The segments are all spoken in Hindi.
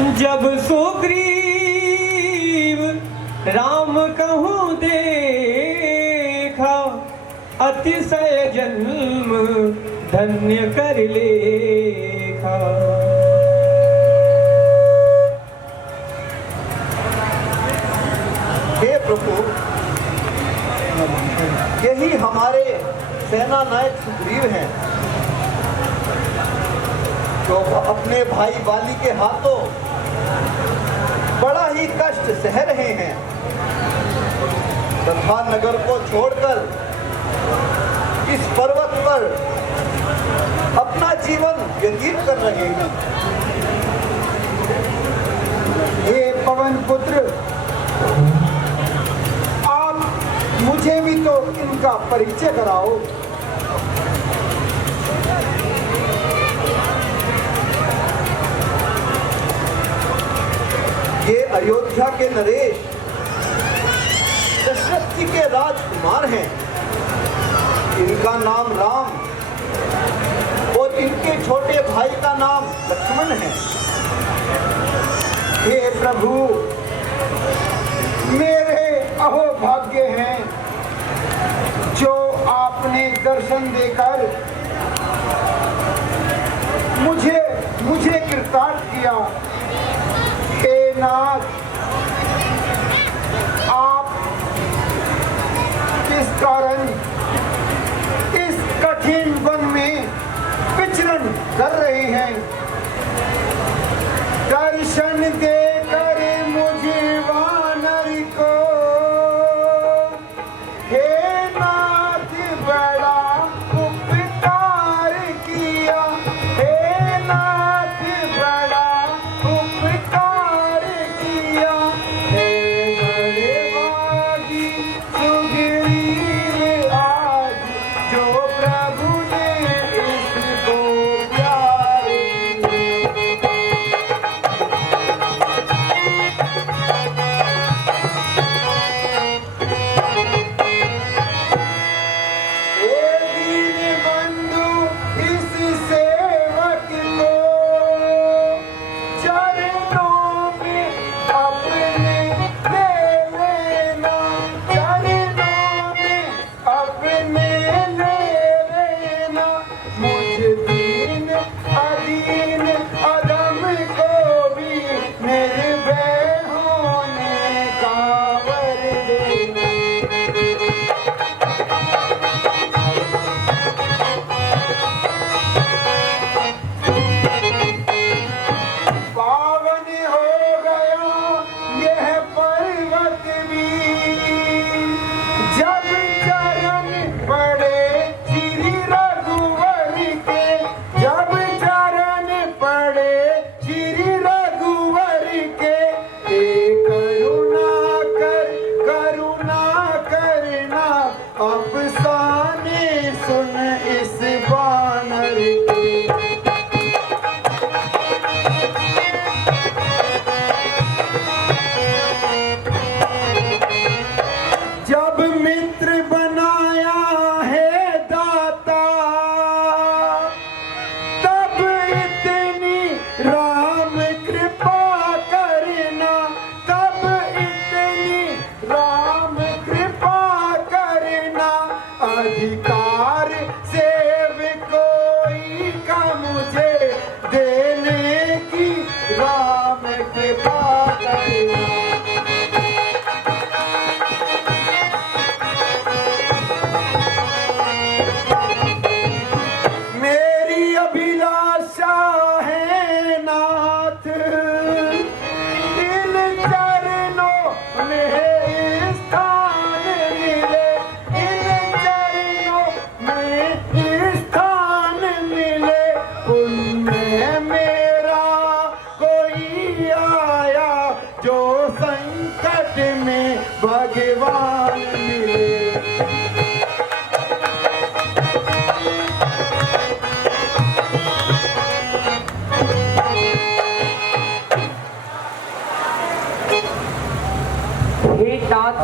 जब सुग्रीव राम कहूँ देखा, अतिशय जन्म धन्य कर लेखा। हे प्रभु, यही हमारे सेना नायक सुग्रीव हैं, जो अपने भाई बाली के हाथों बड़ा ही कष्ट सह रहे हैं तथा नगर को छोड़कर इस पर्वत पर अपना जीवन व्यतीत कर रहे हैं। हे पवन पुत्र, आप मुझे भी तो इनका परिचय कराओ। ये अयोध्या के नरेश दशरथ जी के राजकुमार हैं। इनका नाम राम और इनके छोटे भाई का नाम लक्ष्मण है। हे प्रभु, मेरे अहोभाग्य हैं जो आपने दर्शन देकर मुझे कृतार्थ किया। हे नाथ, आप किस कारण इस कठिन वन में विचरण कर रहे हैं? दर्शन देकर मुझे वानर को हे नाथ बड़ा उपकार किया। हे नाथ बड़ा उपकार किया। हे बड़े भागी सुग्रीव आज, जो प्रभु ने इसको प्यार किया।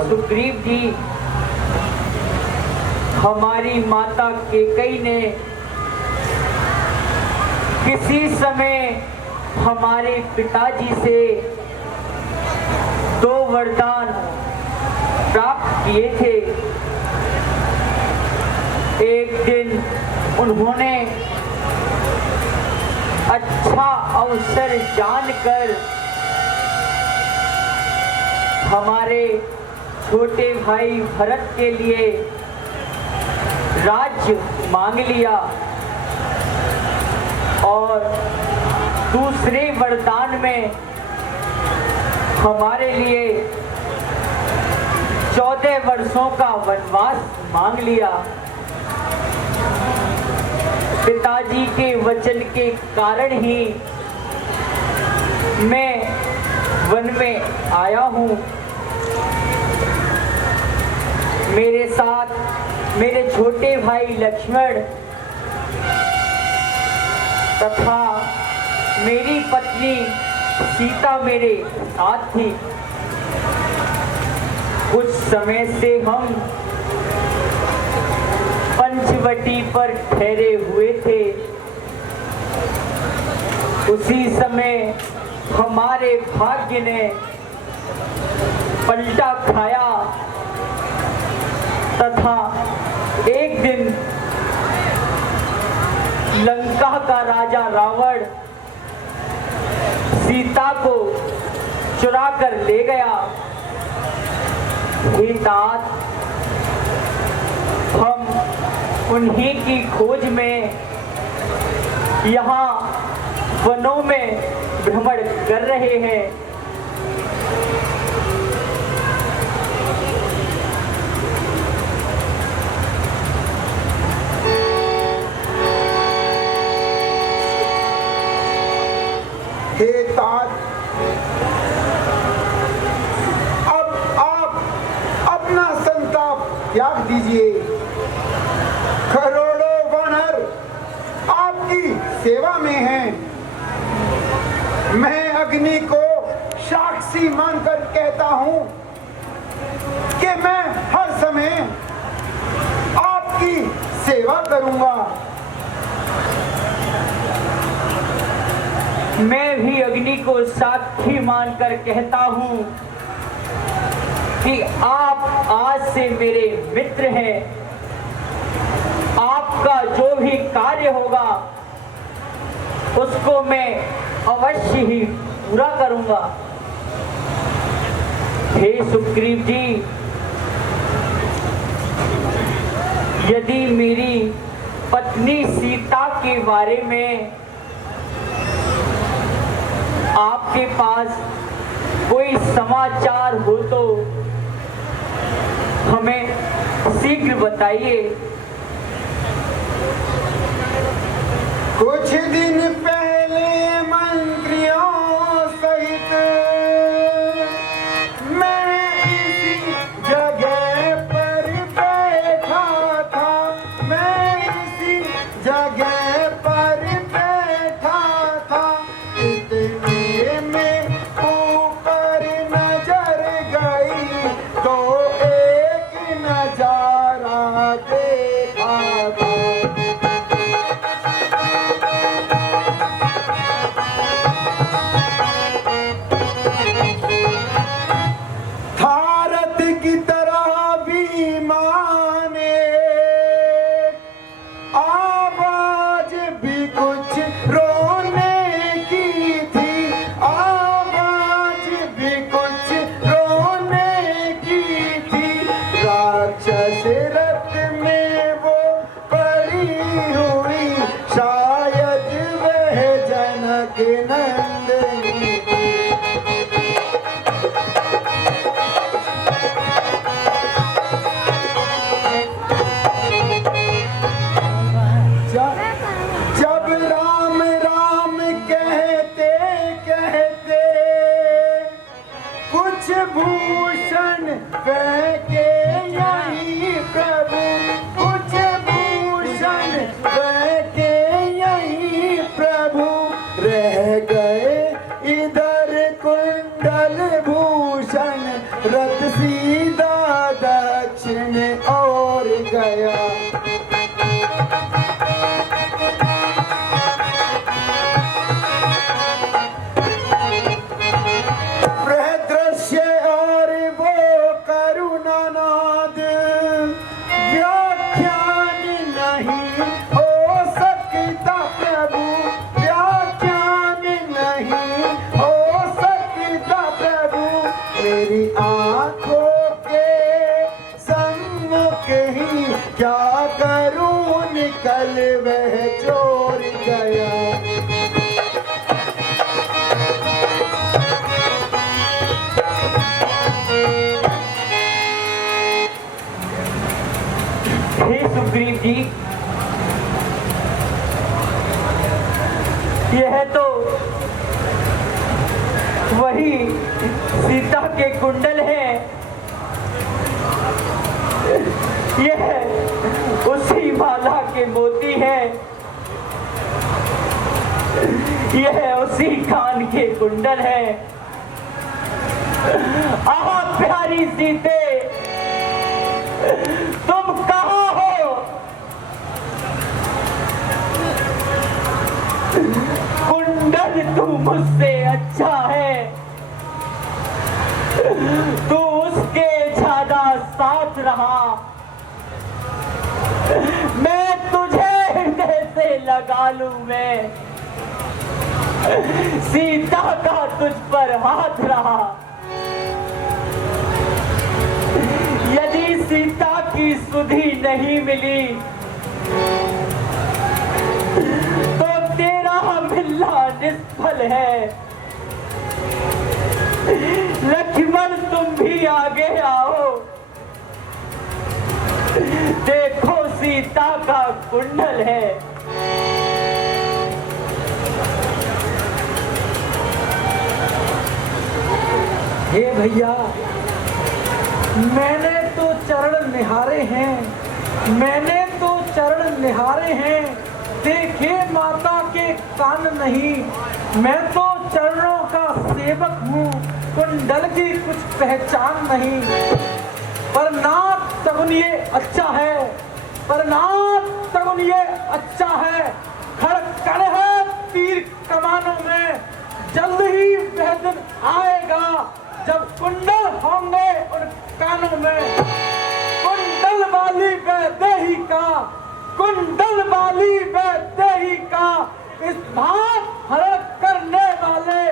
सुग्रीव जी, हमारी माता कैकेयी ने किसी समय हमारे पिताजी से 2 वरदान प्राप्त किए थे। एक दिन उन्होंने अच्छा अवसर जानकर हमारे छोटे भाई भरत के लिए राज्य मांग लिया और दूसरे वरदान में हमारे लिए 14 वर्षों का वनवास मांग लिया। पिताजी के वचन के कारण ही मैं वन में आया हूँ। मेरे साथ मेरे छोटे भाई लक्ष्मण तथा मेरी पत्नी सीता मेरे साथ थी। कुछ समय से हम पंचवटी पर ठहरे हुए थे। उसी समय हमारे भाग्य ने पलटा खाया तथा एक दिन लंका का राजा रावण सीता को चुरा कर ले गया। हे तात, हम उन्हीं की खोज में यहाँ वनों में भ्रमण कर रहे हैं। हे तात, अब आप अपना संताप त्याग दीजिए। करोड़ों वानर आपकी सेवा में हैं। मैं अग्नि को साक्षी मानकर कहता हूं कि मैं हर समय आपकी सेवा करूंगा। मैं भी अग्नि को साक्षी मानकर कहता हूँ कि आप आज से मेरे मित्र हैं। आपका जो भी कार्य होगा उसको मैं अवश्य ही पूरा करूंगा। हे सुग्रीव जी, यदि मेरी पत्नी सीता के बारे में आपके पास कोई समाचार हो तो हमें शीघ्र बताइए। कुछ दिन पहले मंत्रियों सहित मैं इसी जगह पर बैठा था। मैं इसी जगह पर बैठा था। इतने में ऊपर नजर गई तो एक नजारा देखा था। भारत की तरह भी माने आवाज भी कुछ रोने की थी। आवाज भी कुछ रोने की थी। राक्षस रथ में वो पड़ी हुई, शायद वह जनक नंदनी। जब राम राम कहते कहते कुछ भूषण फेंके यही प्रभु। कुछ भूषण फेंके यही प्रभु। रह गए इधर कुंडल भूषण। रथ सीधा दक्षिण और गया। आंखों के सम्मुख ही क्या करूं, निकल वह चोर गया। हे सुग्रीव जी, यह तो वही सीता के कुंडल हैं, यह उसी माला के मोती हैं, यह उसी कान के कुंडल हैं। आह प्यारी सीते, तुम कहाँ हो? कुंडल तू मुझसे अच्छा है, तू उसके ज्यादा साथ रहा, मैं तुझे हृदय से लगा लूं, मैं सीता का तुझ पर हाथ रहा। यदि सीता की सुधि नहीं मिली तो तेरा मिलना निष्फल है। लक्ष्मण तुम भी आगे आओ, देखो सीता का कुंडल है। हे भैया, मैंने तो चरण निहारे हैं, मैंने तो चरण निहारे हैं, देखे माता के कान नहीं। मैं तो चरणों का सेवक हूँ, कुंडल की कुछ पहचान नहीं। पर नाथ तगुन ये अच्छा है, पर नाथ तगुन ये अच्छा है। खड़कड़ है तीर कमानों में, जल्द ही वह दिन आएगा जब कुंडल होंगे उन कानों में। कुंडल वाली वैदेहिका, कुंडल वाली वैदेहिका, इस भाव हरण करने वाले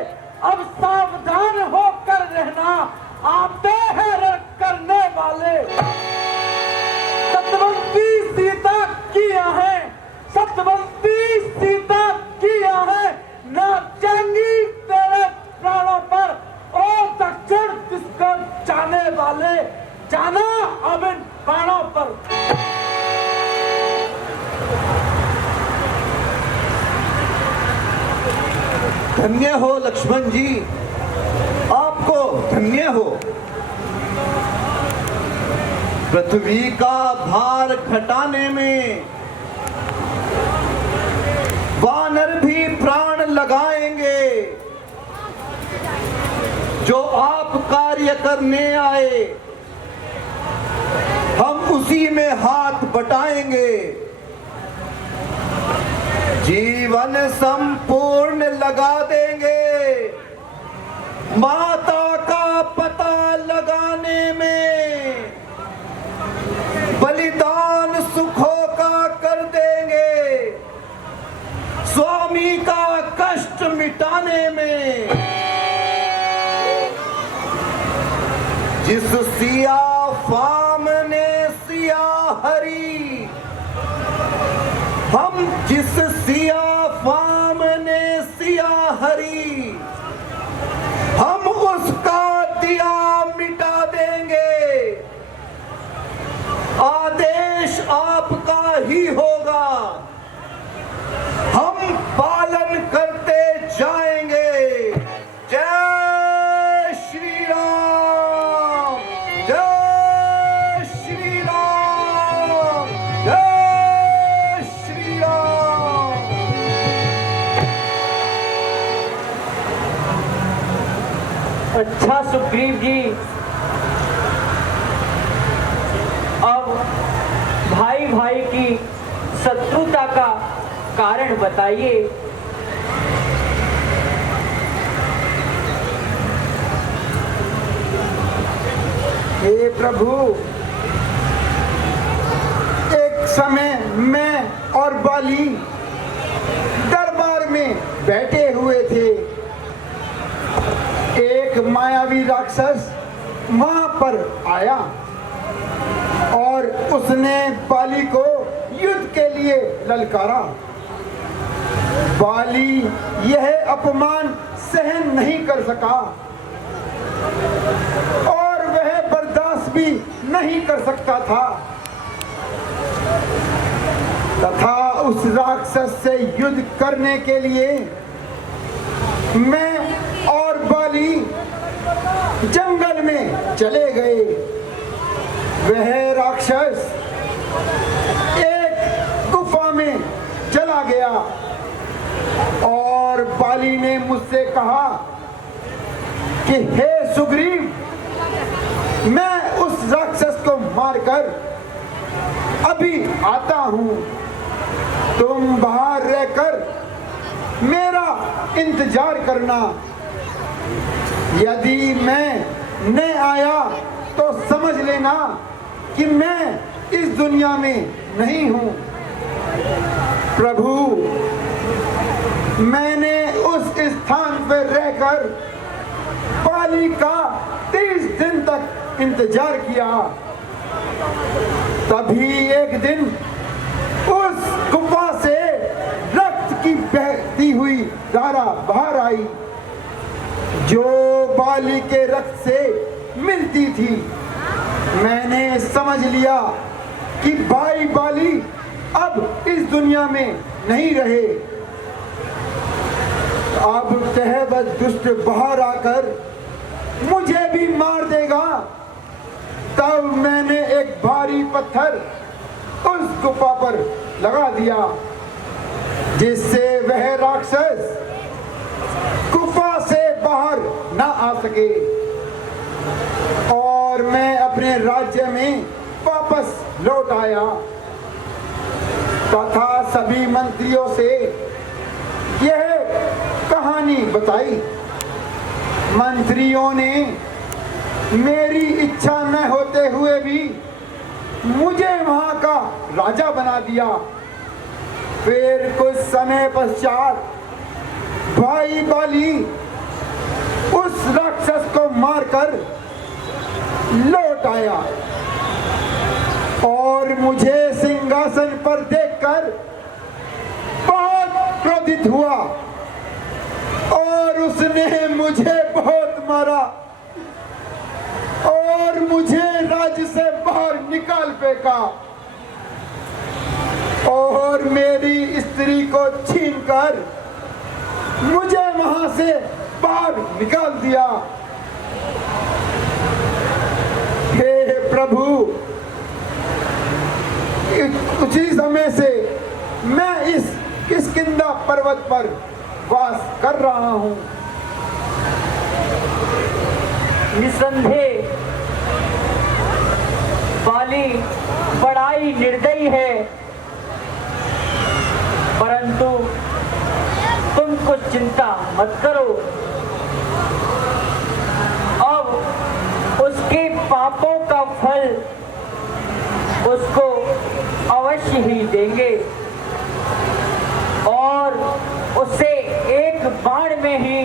अब सावधान होकर रहना, आते हैं हरण करने वाले। सतवंती सीता किया है, सतवंती सीता किया है, नाचेंगी तेरे प्राणों पर। ओ दक्षिण जिसको जाने वाले, जाना अब इन बाणों पर। धन्य हो लक्ष्मण जी, आपको धन्य हो। पृथ्वी का भार घटाने में वानर भी प्राण लगाएंगे। जो आप कार्य करने आए, हम उसी में हाथ बटाएंगे। जीवन संपूर्ण लगा देंगे माता का पता लगाने में। बलिदान सुखों का कर देंगे, स्वामी का कष्ट मिटाने में। जिस सिया फाम ने सिया हरी, हम जिस सिया फाम ने सिया हरी, हम उसका दिया मिटा देंगे। आदेश आपका ही होगा, हम पालन करते जाएंगे। जय श्री राम, जय श्री राम, जय श्री राम। अच्छा सुग्रीव जी, अब भाई भाई की शत्रुता का कारण बताइए। हे प्रभु, एक समय मैं और बाली दरबार में बैठे हुए थे। एक मायावी राक्षस पर आया और उसने बाली को युद्ध के लिए ललकारा। बाली यह अपमान सहन नहीं कर सका और वह बर्दाश्त भी नहीं कर सकता था तथा उस राक्षस से युद्ध करने के लिए मैं और बाली जंगल में चले गए। वह राक्षस एक गुफा में चला गया और बाली ने मुझसे कहा कि हे सुग्रीव, मैं उस राक्षस को मारकर अभी आता हूं, तुम बाहर रहकर मेरा इंतजार करना। यदि मैं न आया तो समझ लेना कि मैं इस दुनिया में नहीं हूं। प्रभु, मैंने उस स्थान पर रहकर बाली का 30 दिन तक इंतजार किया। तभी एक दिन उस गुफा से रक्त की बहती हुई धारा बाहर आई जो बाली के रक्त से मिलती थी। मैंने समझ लिया कि भाई बाली अब इस दुनिया में नहीं रहे। अब वह दुष्ट बाहर आकर मुझे भी मार देगा। तब मैंने एक भारी पत्थर उस गुफा पर लगा दिया जिससे वह राक्षस गुफा से बाहर ना आ सके और मैं अपने राज्य में वापस लौट आया तथा सभी मंत्रियों से यह कहानी बताई। मंत्रियों ने मेरी इच्छा न होते हुए भी मुझे वहां का राजा बना दिया। फिर कुछ समय पश्चात भाई बाली उस राक्षस को मारकर लौट आया और मुझे सिंहासन पर देखकर बहुत क्रोधित हुआ और उसने मुझे बहुत मारा और मुझे राज्य से बाहर निकाल फेंका और मेरी स्त्री को छीनकर मुझे वहां से बाहर निकाल दिया। हे प्रभु, उसी समय से मैं इस किष्किंधा पर्वत पर वास कर रहा हूं। निसंदेह बाली बड़ा ही निर्दयी है, परंतु तुम कुछ चिंता मत करो। अब उसके पापों का फल उसको अवश्य ही देंगे और उसे एक बाण में ही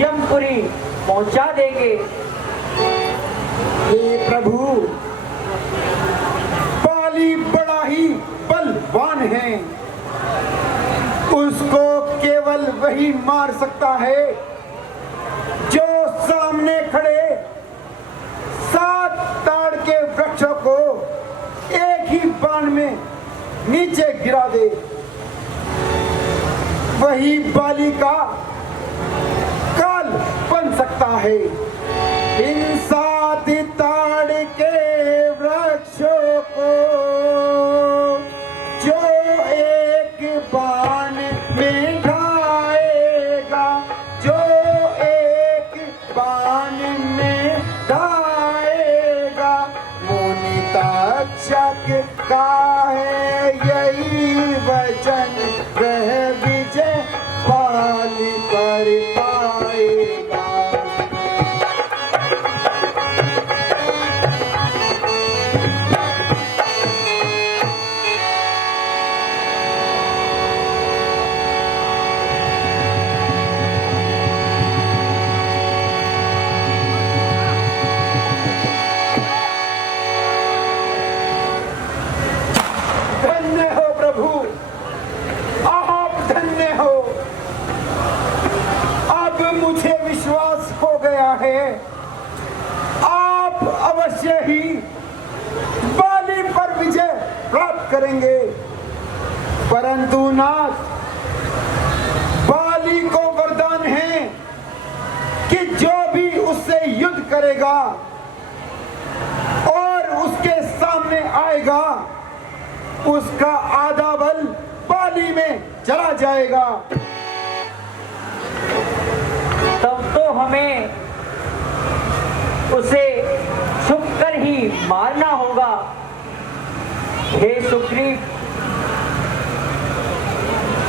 यमपुरी पहुंचा देंगे। हे प्रभु, बाली बड़ा ही बलवान है। उसको केवल वही मार सकता है जो सामने खड़े 7 ताड़ के वृक्षों को एक ही बाण में नीचे गिरा दे। वही बाली का काल बन सकता है। इन 7 ताड़ के वृक्षों को जो एक बाण में ढाएगा, जो एक बाण में ढाएगा, मुनि तक्षक का है यही वचन, वह विजय बाली पर पाएगा। अवश्य ही बाली पर विजय प्राप्त करेंगे। परंतु नाथ, बाली को वरदान है कि जो भी उससे युद्ध करेगा और उसके सामने आएगा, उसका आधा बल बाली में चला जाएगा। तब तो हमें उसे छुपकर ही मारना होगा। हे सुग्रीव,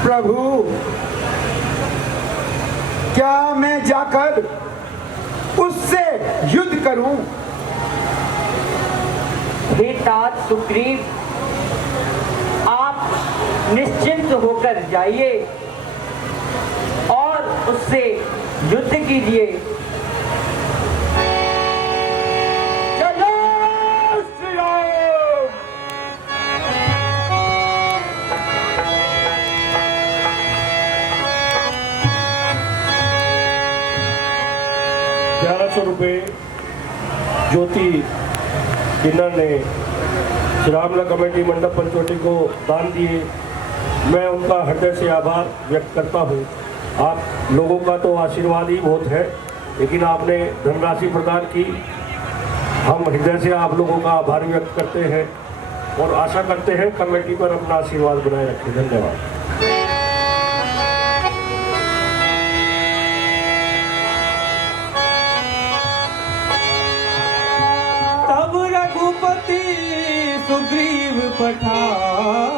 प्रभु, क्या मैं जाकर उससे युद्ध करूं? हे तात सुग्रीव, आप निश्चिंत होकर जाइए और उससे युद्ध कीजिए। चलो श्री राम। ₹1100 ज्योति किन्नर ने श्रीरामला कमेटी मंडप पंचवटी को दान दिए। मैं उनका हृदय से आभार व्यक्त करता हूँ। आप लोगों का तो आशीर्वाद ही बहुत है, लेकिन आपने धनराशि प्रदान की। हम हृदय से आप लोगों का आभार व्यक्त करते हैं और आशा करते हैं कमेटी पर अपना आशीर्वाद बनाए रखें। धन्यवाद। तब रघुपति सुग्रीव पठान